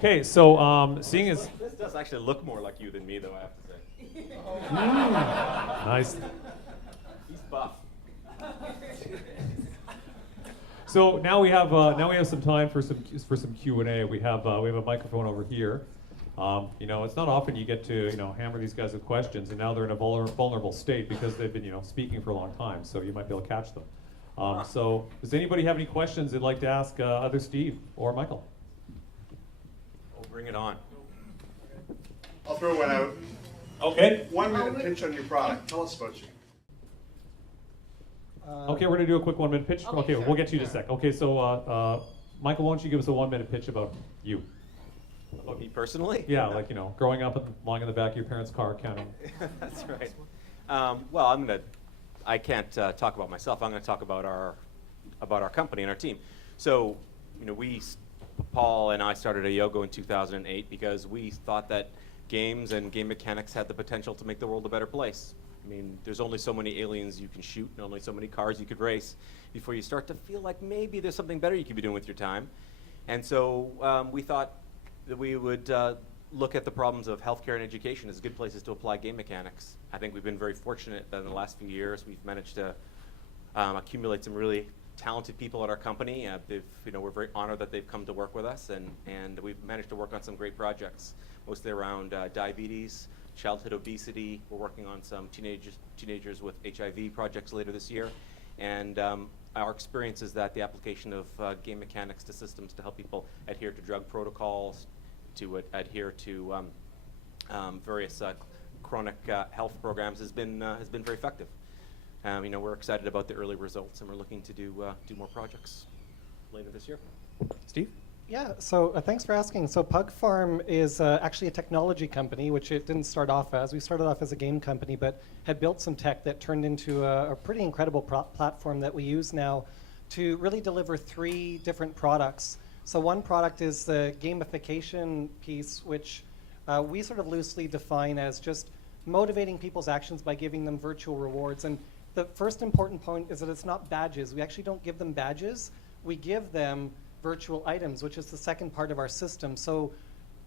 Okay, so seeing as This does actually look more like you than me, though, I have to say. nice. He's buff. So now we have some time for some Q&A. We have a microphone over here. It's not often you get to hammer these guys with questions, and now they're in a vulnerable state because they've been speaking for a long time. So you might be able to catch them. So does anybody have any questions they'd like to ask either Steve or Michael? Oh, bring it on. I'll throw one out. Okay. 1 minute pitch on your product. Tell us about you. Okay, we're gonna do a quick 1 minute pitch. Okay, we'll get to you in a sec. Okay, so Michael, why don't you give us a 1 minute pitch about you? About me personally? Yeah, like growing up lying in the back of your parents' car counting. That's right. Well, I can't talk about myself. I'm going to talk about our company and our team. So, Paul and I started Ayogo in 2008 because we thought that games and game mechanics had the potential to make the world a better place. I mean, there's only so many aliens you can shoot and only so many cars you could race before you start to feel like maybe there's something better you could be doing with your time. And so we thought that we would look at the problems of healthcare and education as good places to apply game mechanics. I think we've been very fortunate that in the last few years we've managed to accumulate some really talented people at our company. We're very honored that they've come to work with us, and we've managed to work on some great projects, mostly around diabetes, childhood obesity. We're working on some teenagers with HIV projects later this year. And our experience is that the application of game mechanics to systems to help people adhere to drug protocols, to adhere to various chronic health programs has been very effective. We're excited about the early results, and we're looking to do more projects later this year. Steve? Yeah, so thanks for asking. So Pug Farm is actually a technology company, which it didn't start off as. We started off as a game company, but had built some tech that turned into a pretty incredible platform that we use now to really deliver 3 different products. So one product is the gamification piece, which we sort of loosely define as just motivating people's actions by giving them virtual rewards. And the first important point is that it's not badges. We actually don't give them badges. We give them virtual items, which is the second part of our system. So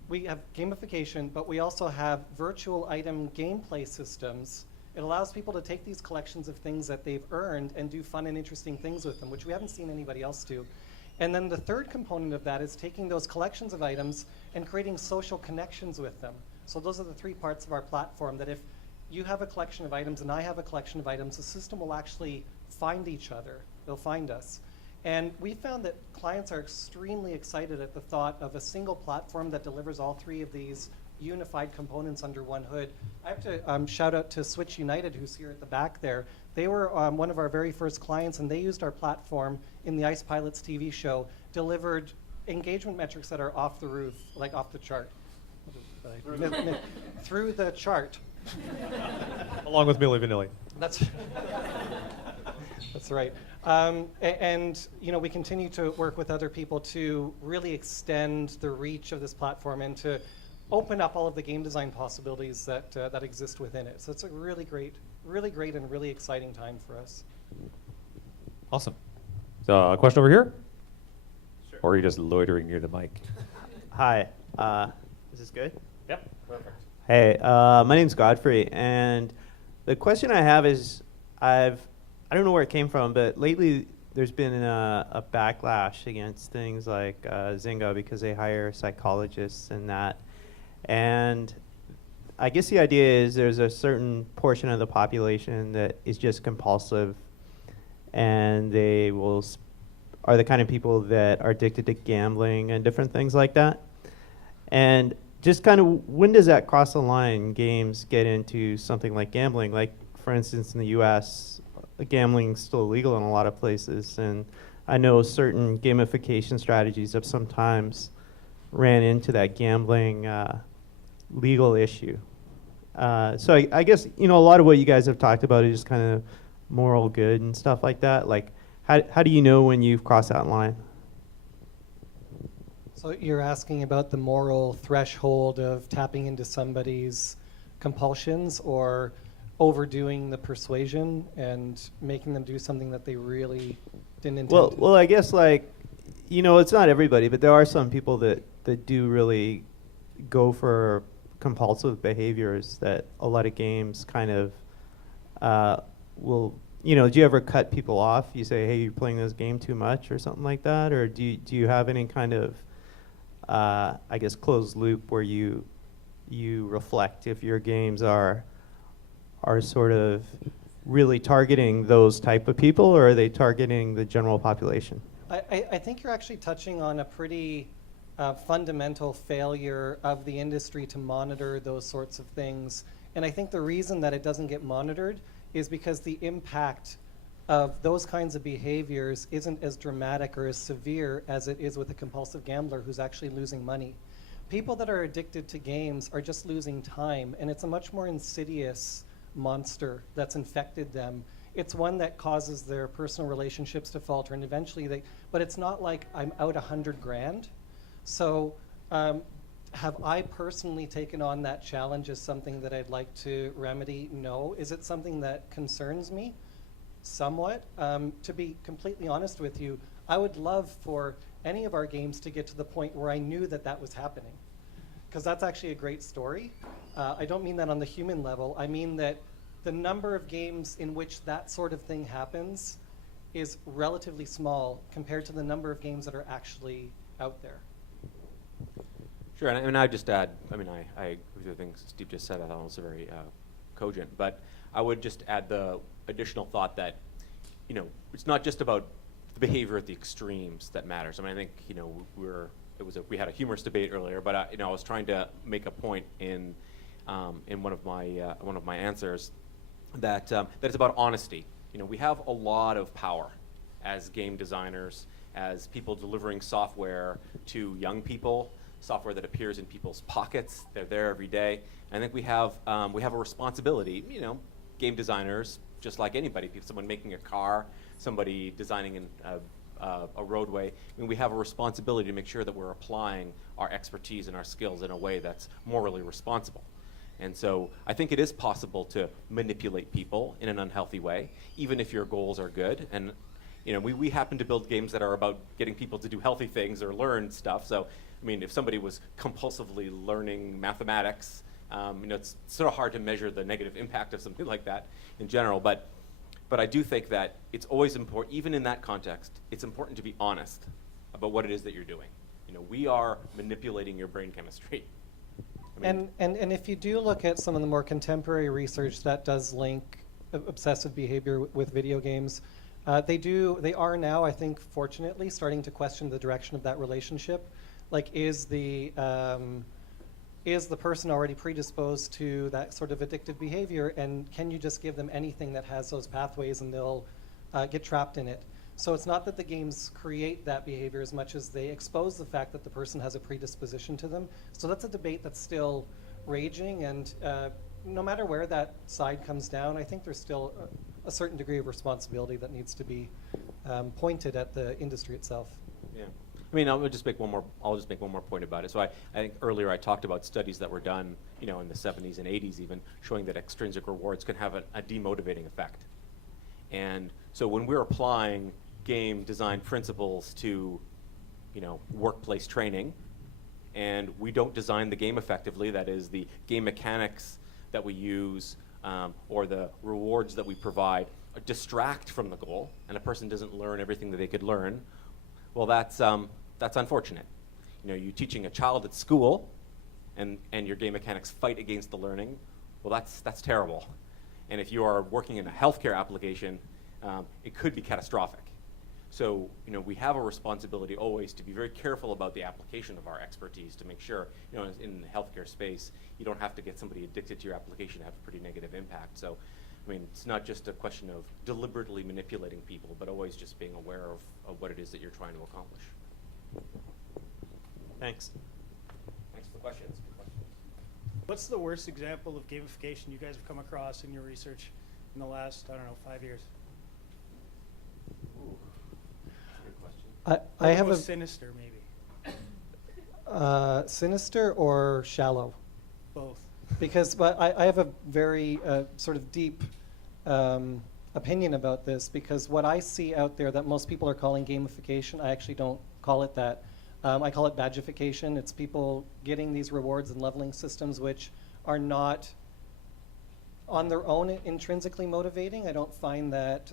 we have gamification, but we also have virtual item gameplay systems. It allows people to take these collections of things that they've earned and do fun and interesting things with them, which we haven't seen anybody else do. And then the third component of that is taking those collections of items and creating social connections with them. So those are the 3 parts of our platform, that if you have a collection of items and I have a collection of items, the system will actually find each other. They'll find us. And we found that clients are extremely excited at the thought of a single platform that delivers all 3 of these unified components under one hood. I have to shout out to Switch United, who's here at the back there. They were one of our very first clients, and they used our platform in the Ice Pilots TV show, delivered engagement metrics that are off the roof, like off the chart. Through the chart. Along with Milli Vanilli. That's right. And we continue to work with other people to really extend the reach of this platform and to open up all of the game design possibilities that exist within it. So it's a really great and really exciting time for us. Awesome. So a question over here? Sure. Or are you just loitering near the mic? Hi, is this good? Yep. Perfect. Hey, my name's Godfrey, and the question I have is, I don't know where it came from, but lately there's been a backlash against things like Zynga because they hire psychologists and that. And I guess the idea is there's a certain portion of the population that is just compulsive, and they are the kind of people that are addicted to gambling and different things like that. And just kind of, when does that cross the line, games get into something like gambling? Like, for instance, in the US, gambling's still illegal in a lot of places, and I know certain gamification strategies have sometimes ran into that gambling legal issue. So I guess, a lot of what you guys have talked about is just kind of moral good and stuff like that. Like, how do you know when you've crossed that line? So you're asking about the moral threshold of tapping into somebody's compulsions or overdoing the persuasion and making them do something that they really didn't intend to. Well, I guess, like, it's not everybody, but there are some people that do really go for compulsive behaviors that a lot of games kind of will. Do you ever cut people off? You say, hey, you're playing this game too much or something like that? Or do you have any kind of, I guess, closed loop where you reflect if your games are sort of really targeting those type of people, or are they targeting the general population? I think you're actually touching on a pretty fundamental failure of the industry to monitor those sorts of things. And I think the reason that it doesn't get monitored is because the impact of those kinds of behaviors isn't as dramatic or as severe as it is with a compulsive gambler who's actually losing money. People that are addicted to games are just losing time, and it's a much more insidious monster that's infected them. It's one that causes their personal relationships to falter, and eventually but it's not like I'm out $100,000. So have I personally taken on that challenge as something that I'd like to remedy? No. Is it something that concerns me? Somewhat. To be completely honest with you, I would love for any of our games to get to the point where I knew that was happening, because that's actually a great story. I don't mean that on the human level. I mean that the number of games in which that sort of thing happens is relatively small compared to the number of games that are actually out there. Sure, and I just add, I agree with the things Steve just said. I thought it was very cogent, but I would just add the additional thought that, it's not just about the behavior at the extremes that matters. I think, we had a humorous debate earlier, but I was trying to make a point in one of my answers that it's about honesty. We have a lot of power as game designers, as people delivering software to young people, software that appears in people's pockets. They're there every day. I think we have a responsibility. Game designers, just like anybody, someone making a car, somebody designing a roadway. We have a responsibility to make sure that we're applying our expertise and our skills in a way that's morally responsible. And so I think it is possible to manipulate people in an unhealthy way, even if your goals are good. And we happen to build games that are about getting people to do healthy things or learn stuff. So if somebody was compulsively learning mathematics, it's sort of hard to measure the negative impact of something like that in general. But I do think that it's always important, even in that context, it's important to be honest about what it is that you're doing. We are manipulating your brain chemistry. And if you do look at some of the more contemporary research that does link obsessive behavior with video games, they are now, I think, fortunately, starting to question the direction of that relationship. Like, is the person already predisposed to that sort of addictive behavior, and can you just give them anything that has those pathways and they'll get trapped in it? So it's not that the games create that behavior as much as they expose the fact that the person has a predisposition to them. So that's a debate that's still raging, and no matter where that side comes down, I think there's still a certain degree of responsibility that needs to be pointed at the industry itself. Yeah. I'll just make one more point about it. So I think earlier I talked about studies that were done, in the 70s and 80s even, showing that extrinsic rewards can have a demotivating effect. And so when we're applying game design principles to, workplace training, and we don't design the game effectively, that is, the game mechanics that we use or the rewards that we provide distract from the goal, and a person doesn't learn everything that they could learn, well, that's unfortunate. You're teaching a child at school, and your game mechanics fight against the learning. Well, that's terrible. And if you are working in a healthcare application, it could be catastrophic. So, we have a responsibility always to be very careful about the application of our expertise to make sure, in the healthcare space, you don't have to get somebody addicted to your application to have a pretty negative impact. So, it's not just a question of deliberately manipulating people, but always just being aware of what it is that you're trying to accomplish. Thanks. Thanks for the questions. Good questions. What's the worst example of gamification you guys have come across in your research in the last, 5 years? Ooh, good question. I have Most sinister, maybe. Sinister or shallow? Both. Because I have a very sort of deep opinion about this, because what I see out there that most people are calling gamification, I actually don't call it that. I call it badgification. It's people getting these rewards and leveling systems which are not on their own intrinsically motivating. I don't find that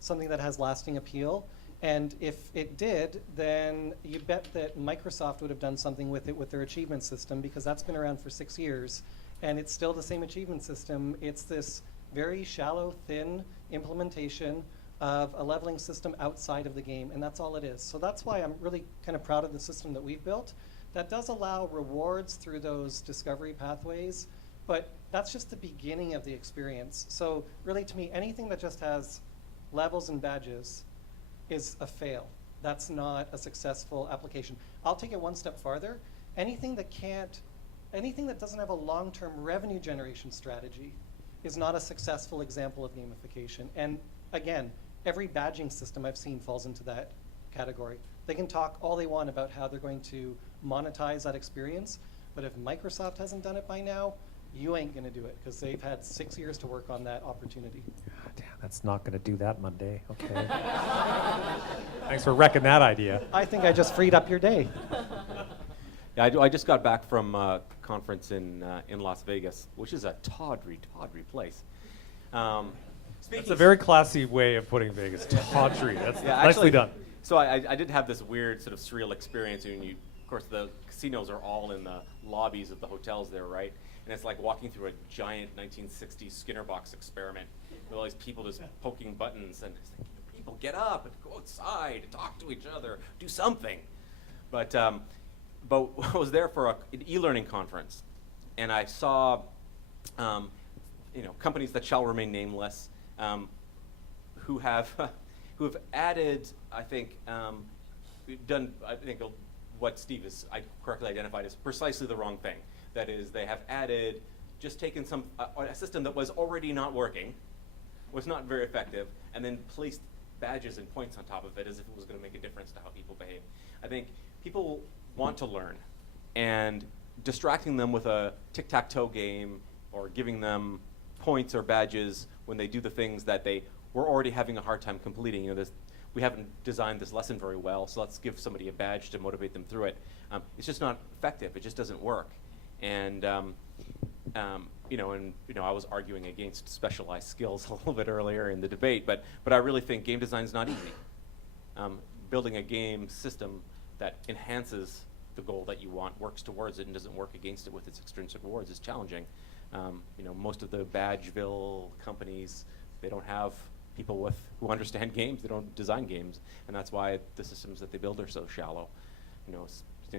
something that has lasting appeal. And if it did, then you bet that Microsoft would have done something with it with their achievement system, because that's been around for 6 years. And it's still the same achievement system. It's this very shallow, thin implementation of a leveling system outside of the game, and that's all it is. So that's why I'm really kind of proud of the system that we've built. That does allow rewards through those discovery pathways, but that's just the beginning of the experience. So really, to me, anything that just has levels and badges is a fail. That's not a successful application. I'll take it one step farther. Anything that doesn't have a long-term revenue generation strategy is not a successful example of gamification. And again, every badging system I've seen falls into that category. They can talk all they want about how they're going to monetize that experience, but if Microsoft hasn't done it by now, you ain't gonna do it, because they've had 6 years to work on that opportunity. Damn, that's not going to do that Monday. Okay. Thanks for wrecking that idea. I think I just freed up your day. Yeah, I just got back from a conference in Las Vegas, which is a tawdry place. It's a very classy way of putting Vegas. Tawdry. That's nicely done. So I did have this weird sort of surreal experience. When of course, the casinos are all in the lobbies of the hotels there, right? And it's like walking through a giant 1960s Skinner box experiment with all these people just poking buttons, and it's like, people get up and go outside, talk to each other, do something. But I was there for an e-learning conference, and I saw, companies that shall remain nameless, who have added, what Steve has correctly identified as precisely the wrong thing. That is, they have added, just taken a system that was already not working, was not very effective, and then placed badges and points on top of it as if it was going to make a difference to how people behave. I think people want to learn, and distracting them with a tic-tac-toe game or giving them points or badges when they do the things that they were already having a hard time completing. We haven't designed this lesson very well, so let's give somebody a badge to motivate them through it. It's just not effective. It just doesn't work. And I was arguing against specialized skills a little bit earlier in the debate, but I really think game design is not easy. Building a game system that enhances the goal that you want, works towards it, and doesn't work against it with its extrinsic rewards is challenging. Most of the Badgeville companies, they don't have people who understand games. They don't design games, and that's why the systems that they build are so shallow.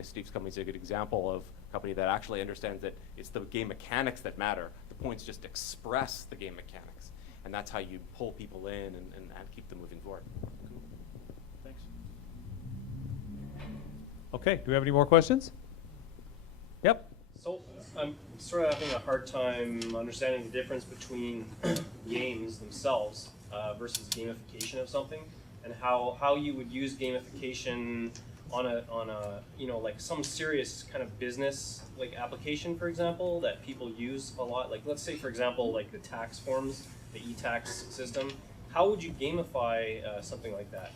Steve's company is a good example of a company that actually understands that it's the game mechanics that matter. The points just express the game mechanics, and that's how you pull people in and keep them moving forward. Thanks. Okay, do we have any more questions? Yep. So I'm sort of having a hard time understanding the difference between games themselves versus gamification of something, and how you would use gamification on a like some serious kind of business like application, for example, that people use a lot. Like, let's say, for example, like the tax forms, the e-tax system. How would you gamify something like that,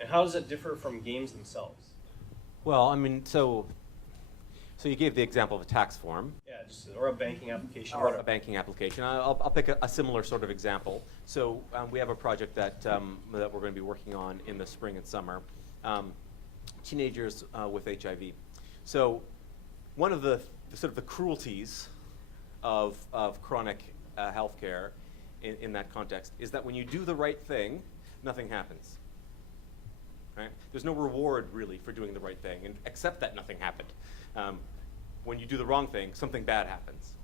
and how does it differ from games themselves? Well, so you gave the example of a tax form. Yeah, or a banking application. Or a banking application. I'll pick a similar sort of example. So we have a project that we're going to be working on in the spring and summer. Teenagers with HIV. So one of the sort of the cruelties of chronic healthcare in that context is that when you do the right thing, nothing happens. Right? There's no reward really for doing the right thing, except that nothing happened. When you do the wrong thing, something bad happens.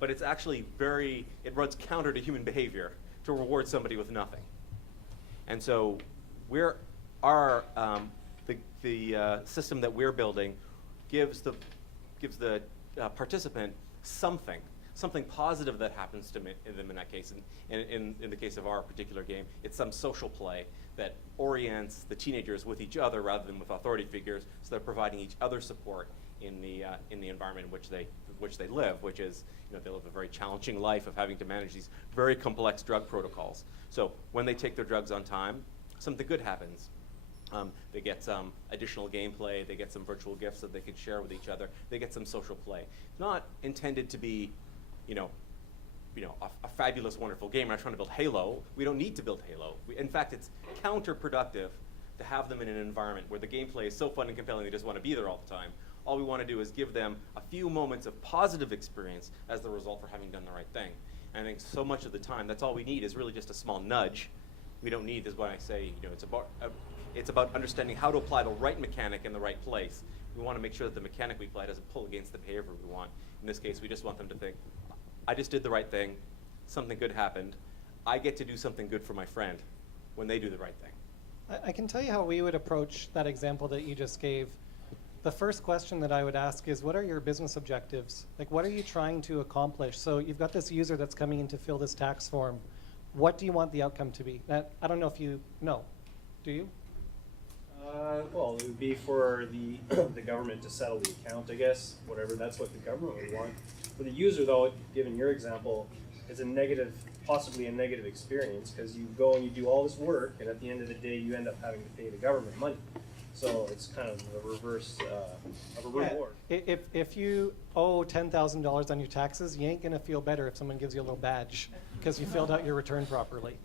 But it's actually it runs counter to human behavior to reward somebody with nothing. And so the system that we're building gives the participant something positive that happens to them in that case. And in the case of our particular game, it's some social play that orients the teenagers with each other rather than with authority figures, so they're providing each other support in the environment in which they live, which is, they live a very challenging life of having to manage these very complex drug protocols. So when they take their drugs on time, something good happens. They get some additional gameplay. They get some virtual gifts that they can share with each other. They get some social play. It's not intended to be, a fabulous, wonderful game. We're not trying to build Halo. We don't need to build Halo. In fact, it's counterproductive to have them in an environment where the gameplay is so fun and compelling they just want to be there all the time. All we want to do is give them a few moments of positive experience as the result for having done the right thing. And I think so much of the time, that's all we need is really just a small nudge. We don't need, is what I say, it's about understanding how to apply the right mechanic in the right place. We want to make sure that the mechanic we apply doesn't pull against the behavior we want. In this case, we just want them to think, I just did the right thing, something good happened, I get to do something good for my friend when they do the right thing. I can tell you how we would approach that example that you just gave. The first question that I would ask is, what are your business objectives? Like, what are you trying to accomplish? So you've got this user that's coming in to fill this tax form. What do you want the outcome to be? I don't know if you know. Do you? Well, it would be for the the government to settle the account, I guess. Whatever, that's what the government would want. For the user, though, given your example, it's a negative, possibly a negative experience, because you go and you do all this work, and at the end of the day, you end up having to pay the government money. So it's kind of the reverse of a reward. If you owe $10,000 on your taxes, you ain't gonna feel better if someone gives you a little badge because you filled out your return properly.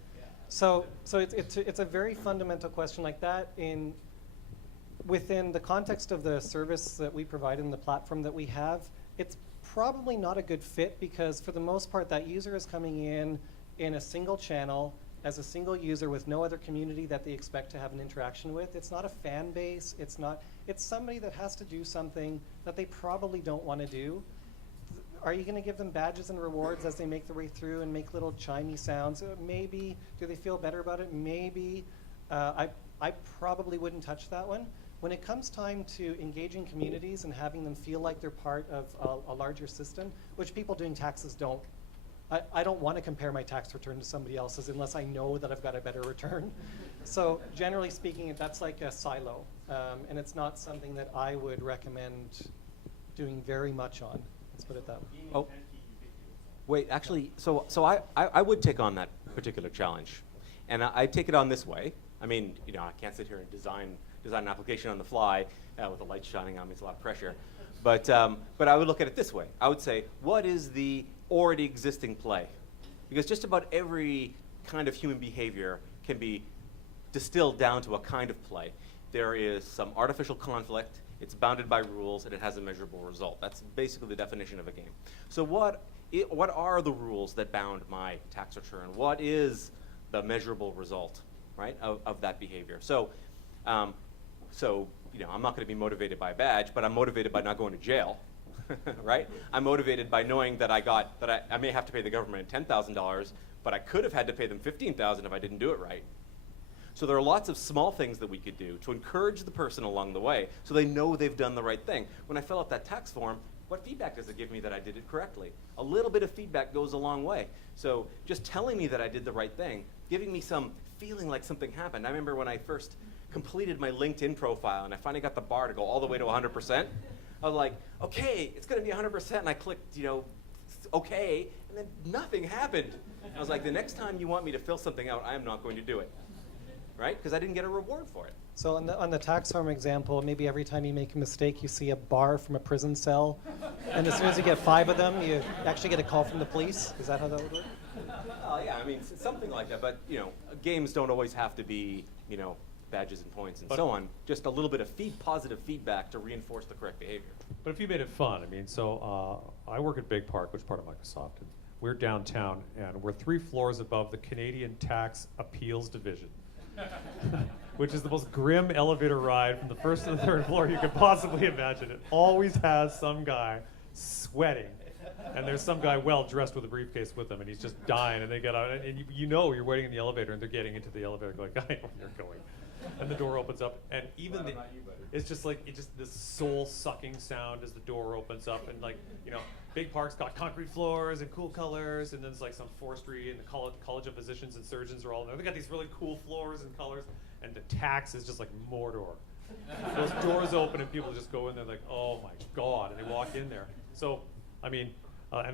So it's a very fundamental question like that. Within the context of the service that we provide and the platform that we have, it's probably not a good fit, because for the most part that user is coming in a single channel as a single user with no other community that they expect to have an interaction with. It's not a fan base. It's somebody that has to do something that they probably don't want to do. Are you going to give them badges and rewards as they make their way through and make little chimey sounds? Maybe. Do they feel better about it? Maybe. I probably wouldn't touch that one. When it comes time to engaging communities and having them feel like they're part of a larger system, which people doing taxes don't. I don't want to compare my tax return to somebody else's unless I know that I've got a better return. So generally speaking, that's like a silo, and it's not something that I would recommend doing very much on. Let's put it that way. Oh, wait, actually, so I would take on that particular challenge, and I take it on this way. I mean, I can't sit here and design an application on the fly with the lights shining on me. It's a lot of pressure, but I would look at it this way. I would say, what is the already existing play? Because just about every kind of human behavior can be distilled down to a kind of play. There is some artificial conflict, it's bounded by rules, and it has a measurable result. That's basically the definition of a game. So what are the rules that bound my tax return? What is the measurable result, right, of that behavior? So I'm not going to be motivated by a badge, but I'm motivated by not going to jail. Right? I'm motivated by knowing that I may have to pay the government $10,000, but I could have had to pay them $15,000 if I didn't do it right. So there are lots of small things that we could do to encourage the person along the way so they know they've done the right thing. When I fill out that tax form, what feedback does it give me that I did it correctly? A little bit of feedback goes a long way. So just telling me that I did the right thing, giving me some feeling like something happened. I remember when I first completed my LinkedIn profile and I finally got the bar to go all the way to 100%. I was like, okay, it's going to be 100%, and I clicked, okay, and then nothing happened. I was like, the next time you want me to fill something out, I am not going to do it, right? Because I didn't get a reward for it. So on the tax form example, maybe every time you make a mistake, you see a bar from a prison cell, and as soon as you get 5 of them, you actually get a call from the police. Is that how that would work? Well, yeah, I mean, something like that. But games don't always have to be, badges and points and so on. Just a little bit of positive feedback to reinforce the correct behavior. But if you made it fun, I work at Big Park, which is part of Microsoft, and we're downtown, and we're 3 floors above the Canadian Tax Appeals Division, which is the most grim elevator ride from the 1st to the 3rd floor you could possibly imagine. It always has some guy sweating, and there's some guy well dressed with a briefcase with them, and he's just dying, and they get out, and you're waiting in the elevator, and they're getting into the elevator going, I know where you're going. And the door opens up, and even it's just this soul-sucking sound as the door opens up, and Big Park's got concrete floors and cool colors, and then there's some forestry, and the College of Physicians and Surgeons are all there. They got these really cool floors and colors, and the tax is just like Mordor. Those doors open, and people just go in there like, oh my God, and they walk in there. So, and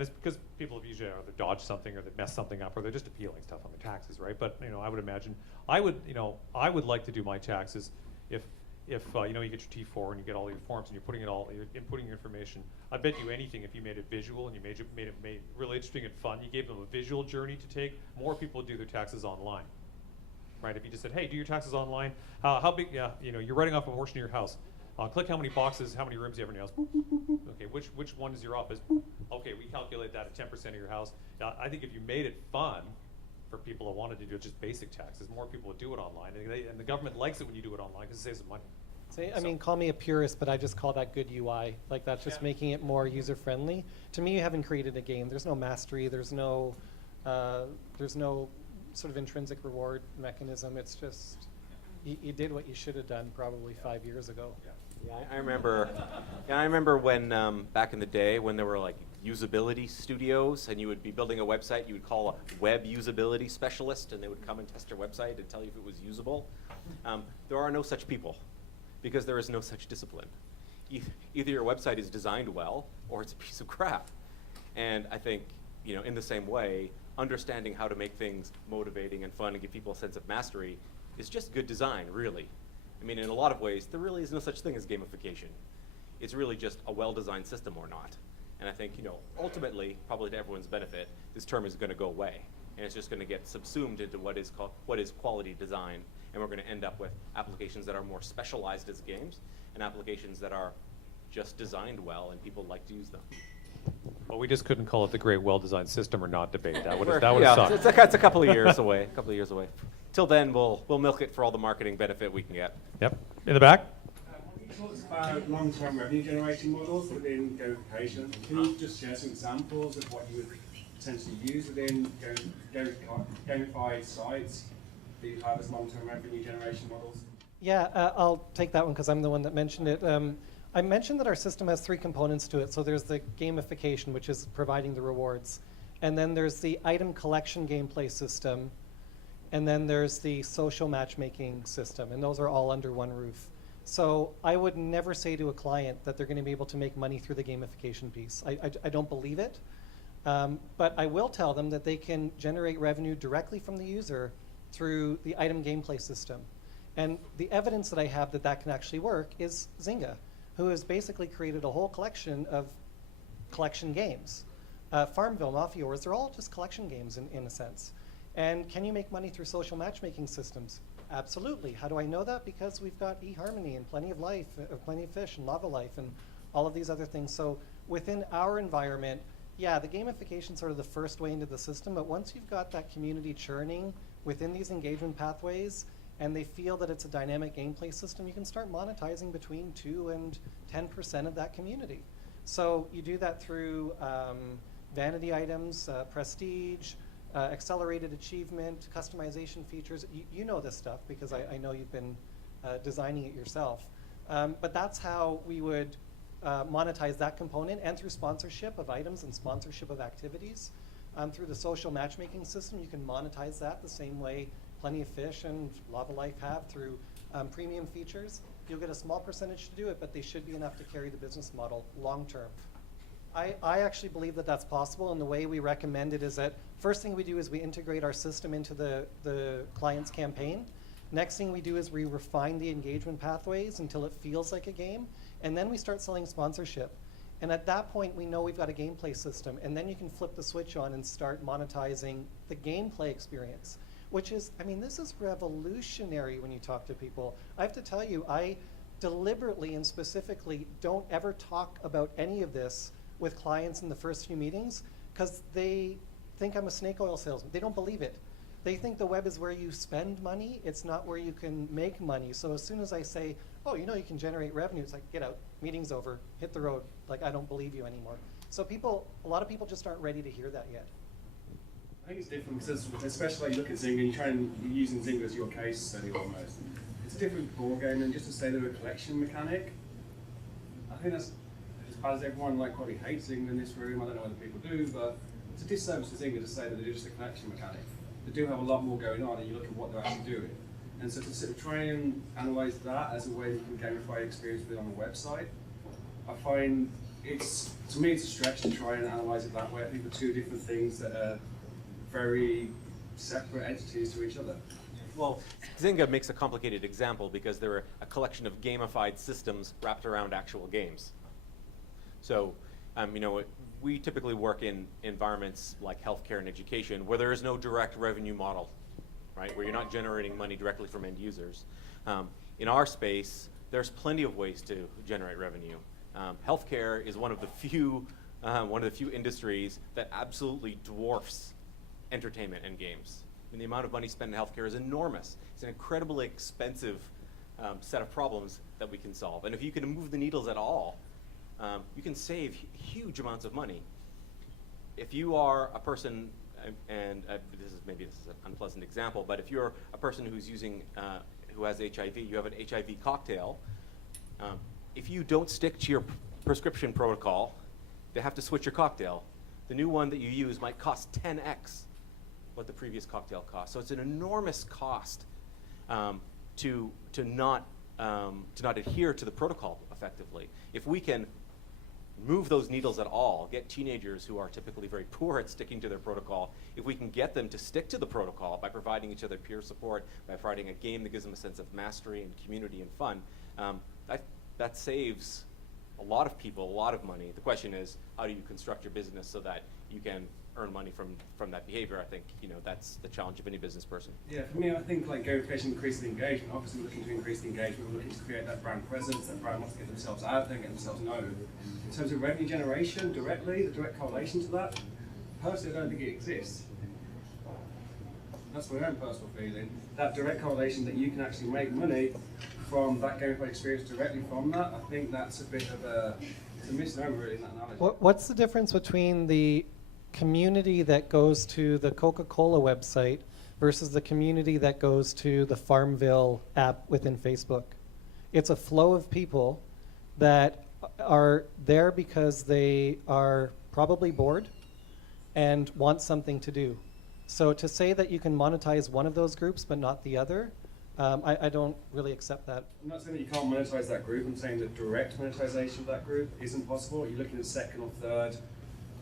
it's because people have usually either dodged something or they messed something up or they're just appealing stuff on their taxes, right? But I would imagine I would like to do my taxes if you know, you get your T4 and you get all your forms and you're putting it all, you're inputting your information. I bet you anything, if you made it visual and you made it really interesting and fun, you gave them a visual journey to take, more people would do their taxes online. Right? If you just said, hey, do your taxes online. How big? Yeah, you know, you're writing off a portion of your house. Click how many boxes, how many rooms you have in your house. Boop, boop, boop, boop. Okay, which one is your office? Boop. Okay, we calculate that at 10% of your house. I think if you made it fun for people that wanted to do just basic taxes, more people would do it online, and the government likes it when you do it online because it saves them money. See, I mean, call me a purist, but I just call that good UI. Like, that's just making it more user-friendly. To me, you haven't created a game. There's no mastery. There's no sort of intrinsic reward mechanism. It's just, you did what you should have done probably 5 years ago. Yeah, I remember. Yeah, I remember when back in the day when there were like usability studios, and you would be building a website. You would call a web usability specialist, and they would come and test your website and tell you if it was usable. There are no such people, because there is no such discipline. Either your website is designed well, or it's a piece of crap. And I think, you know, in the same way, understanding how to make things motivating and fun and give people a sense of mastery is just good design, really. I mean, in a lot of ways, there really is no such thing as gamification. It's really just a well-designed system or not. And I think, you know, ultimately, probably to everyone's benefit, this term is going to go away. And it's just going to get subsumed into what is quality design. And we're going to end up with applications that are more specialized as games and applications that are just designed well and people like to use them. Well, we just couldn't call it the great well-designed system or not debate. That would have Yeah, sucked. it's a couple of years away. A couple of years away. Till then, we'll milk it for all the marketing benefit we can get. Yep. In the back? You talked about long-term revenue generating models within gamification. Can you just share some examples of what you would potentially use within gamified sites that you have as long-term revenue generation models? Yeah, I'll take that one because I'm the one that mentioned it. I mentioned that our system has 3 components to it. So there's the gamification, which is providing the rewards. And then there's the item collection gameplay system. And then there's the social matchmaking system. And those are all under one roof. So I would never say to a client that they're going to be able to make money through the gamification piece. I don't believe it. But I will tell them that they can generate revenue directly from the user through the item gameplay system. And the evidence that I have that that can actually work is Zynga, who has basically created a whole collection of collection games. Farmville, Mafia Wars, they're all just collection games in a sense. And can you make money through social matchmaking systems? Absolutely. How do I know that? Because we've got eHarmony and Plenty of Life, Plenty of Fish and Lava Life and all of these other things. So within our environment, yeah, the gamification is sort of the first way into the system, but once you've got that community churning within these engagement pathways, and they feel that it's a dynamic gameplay system, you can start monetizing between 2 and 10% of that community. So you do that through vanity items, prestige, accelerated achievement, customization features. You know this stuff because I know you've been designing it yourself. But that's how we would monetize that component, and through sponsorship of items and sponsorship of activities. Through the social matchmaking system, you can monetize that the same way Plenty of Fish and Lava Life have through premium features. You'll get a small percentage to do it, but they should be enough to carry the business model long term. I actually believe that that's possible, and the way we recommend it is that first thing we do is we integrate our system into the client's campaign. Next thing we do is we refine the engagement pathways until it feels like a game, and then we start selling sponsorship. And at that point, we know we've got a gameplay system, and then you can flip the switch on and start monetizing the gameplay experience. Which is, I mean, this is revolutionary when you talk to people. I have to tell you, I deliberately and specifically don't ever talk about any of this with clients in the first few meetings because they think I'm a snake oil salesman. They don't believe it. They think the web is where you spend money. It's not where you can make money. So as soon as I say, oh, you know, you can generate revenue, it's like, get out, meeting's over, hit the road. Like, I don't believe you anymore. So a lot of people just aren't ready to hear that yet. I think it's different because, especially like you look at Zynga, you're using Zynga as your case study almost. It's a different ball game than just to say they're a collection mechanic. I think that's, as bad as everyone like probably hates Zynga in this room, I don't know whether people do, but it's a disservice to Zynga to say that they're just a collection mechanic. They do have a lot more going on, and you look at what they're actually doing. And so to sort of try and analyze that as a way you can gamify the experience with it on the website, I find to me it's a stretch to try and analyze it that way. I think they're two different things that are very separate entities to each other. Well, Zynga makes a complicated example because they're a collection of gamified systems wrapped around actual games. So, we typically work in environments like healthcare and education where there is no direct revenue model, right? Where you're not generating money directly from end users. In our space, there's plenty of ways to generate revenue. Healthcare is one of the few industries that absolutely dwarfs entertainment and games. I mean, the amount of money spent in healthcare is enormous. It's an incredibly expensive set of problems that we can solve. And if you can move the needles at all, you can save huge amounts of money. If you are a person, and this is an unpleasant example, but if you're a person who's who has HIV, you have an HIV cocktail. If you don't stick to your prescription protocol, they have to switch your cocktail. The new one that you use might cost 10x what the previous cocktail cost. So it's an enormous cost to not adhere to the protocol effectively. If we can move those needles at all, get teenagers who are typically very poor at sticking to their protocol, if we can get them to stick to the protocol by providing each other peer support, by providing a game that gives them a sense of mastery and community and fun, that saves a lot of people a lot of money. The question is, how do you construct your business so that you can earn money from that behavior? I think that's the challenge of any business person. Yeah, for me, I think like gamification increases the engagement. Obviously, we're looking to increase the engagement. We're looking to create that brand presence. That brand wants to get themselves out there, get themselves known. In terms of revenue generation, the direct correlation to that, personally, I don't think it exists. That's my own personal feeling. That direct correlation that you can actually make money from that gamified experience directly from that, I think that's a bit of a misnomer really in that analogy. What's the difference between the community that goes to the Coca-Cola website versus the community that goes to the Farmville app within Facebook? It's a flow of people that are there because they are probably bored and want something to do. So to say that you can monetize one of those groups but not the other, I don't really accept that. I'm not saying that you can't monetize that group. I'm saying that direct monetization of that group isn't possible. You're looking at second or third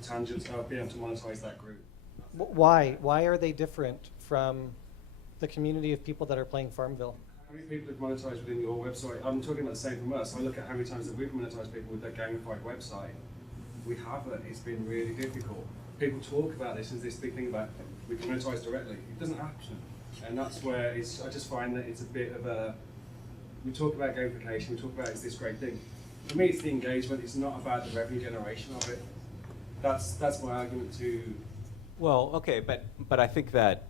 tangents of being able to monetize that group. Why? Why are they different from the community of people that are playing Farmville? How many people have monetized within your website? I'm talking about the same from us. I look at how many times that we've monetized people with their gamified website. We haven't. It's been really difficult. People talk about this as this big thing about we can monetize directly. It doesn't happen. And that's where I just find that it's a bit of a, we talk about gamification, we talk about it's this great thing. For me, it's the engagement. It's not about the revenue generation of it. That's my argument to. Well, okay, but I think that,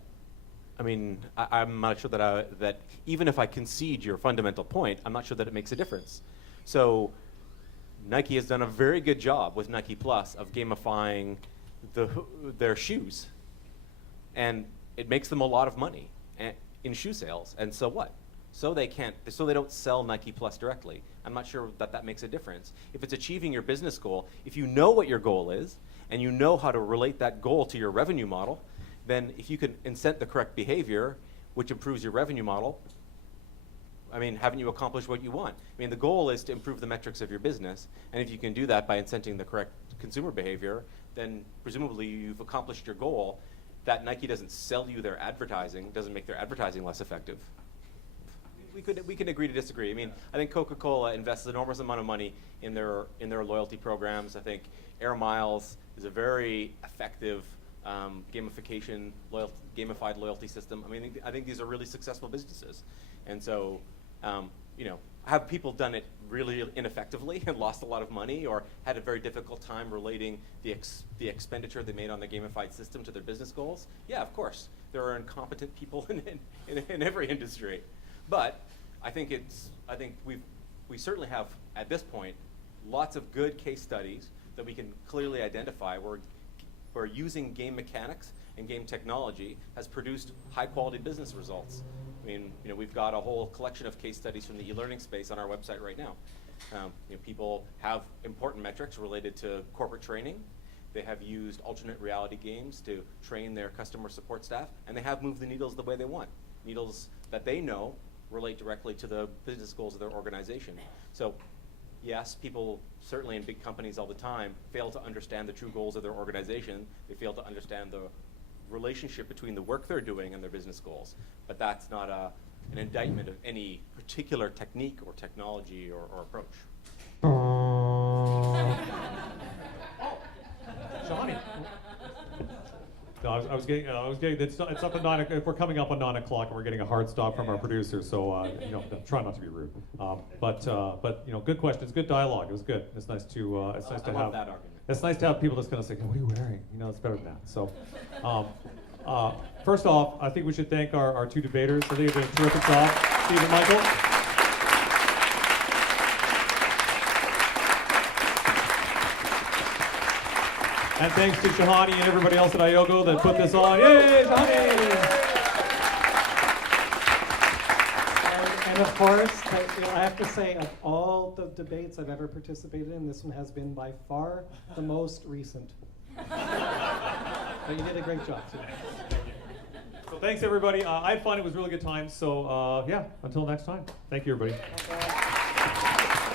I'm not sure that even if I concede your fundamental point, I'm not sure that it makes a difference. So Nike has done a very good job with Nike Plus of gamifying their shoes, and it makes them a lot of money in shoe sales. And so what? So they don't sell Nike Plus directly. I'm not sure that makes a difference. If it's achieving your business goal, if you know what your goal is, and you know how to relate that goal to your revenue model, then if you can incent the correct behavior, which improves your revenue model, haven't you accomplished what you want? The goal is to improve the metrics of your business, and if you can do that by incenting the correct consumer behavior, then presumably you've accomplished your goal. That Nike doesn't sell you their advertising, doesn't make their advertising less effective. We can agree to disagree. I think Coca-Cola invests an enormous amount of money in their loyalty programs. I think Air Miles is a very effective gamified loyalty system. I think these are really successful businesses, and so have people done it really ineffectively and lost a lot of money, or had a very difficult time relating the expenditure they made on the gamified system to their business goals? Yeah, of course. There are incompetent people in every industry. But I think we certainly have, at this point, lots of good case studies that we can clearly identify where using game mechanics and game technology has produced high-quality business results. We've got a whole collection of case studies from the e-learning space on our website right now. People have important metrics related to corporate training. They have used alternate reality games to train their customer support staff, and they have moved the needles the way they want. Needles that they know relate directly to the business goals of their organization. So yes, people certainly in big companies all the time fail to understand the true goals of their organization. They fail to understand relationship between the work they're doing and their business goals. But that's not an indictment of any particular technique or technology or approach. Shehani. No, I was getting. It's up to 9 o'clock. We're coming up on 9 o'clock, and we're getting a hard stop from our producer. So try not to be rude. But good questions, good dialogue. It was good. It's nice to. It's nice to I love have. that argument. It's nice to have people that's going to say, "What are you wearing?" It's better than that. So, first off, I think we should thank our two debaters. I think they did a terrific job, Steve and Michael. And thanks to Shehani and everybody else at Iogo that put this on. Yay, Shehani! And of course, I have to say, of all the debates I've ever participated in, this one has been by far the most recent. But you did a great job today. So thanks, everybody. I had fun. It was a really good time. So, until next time. Thank you, everybody. Okay.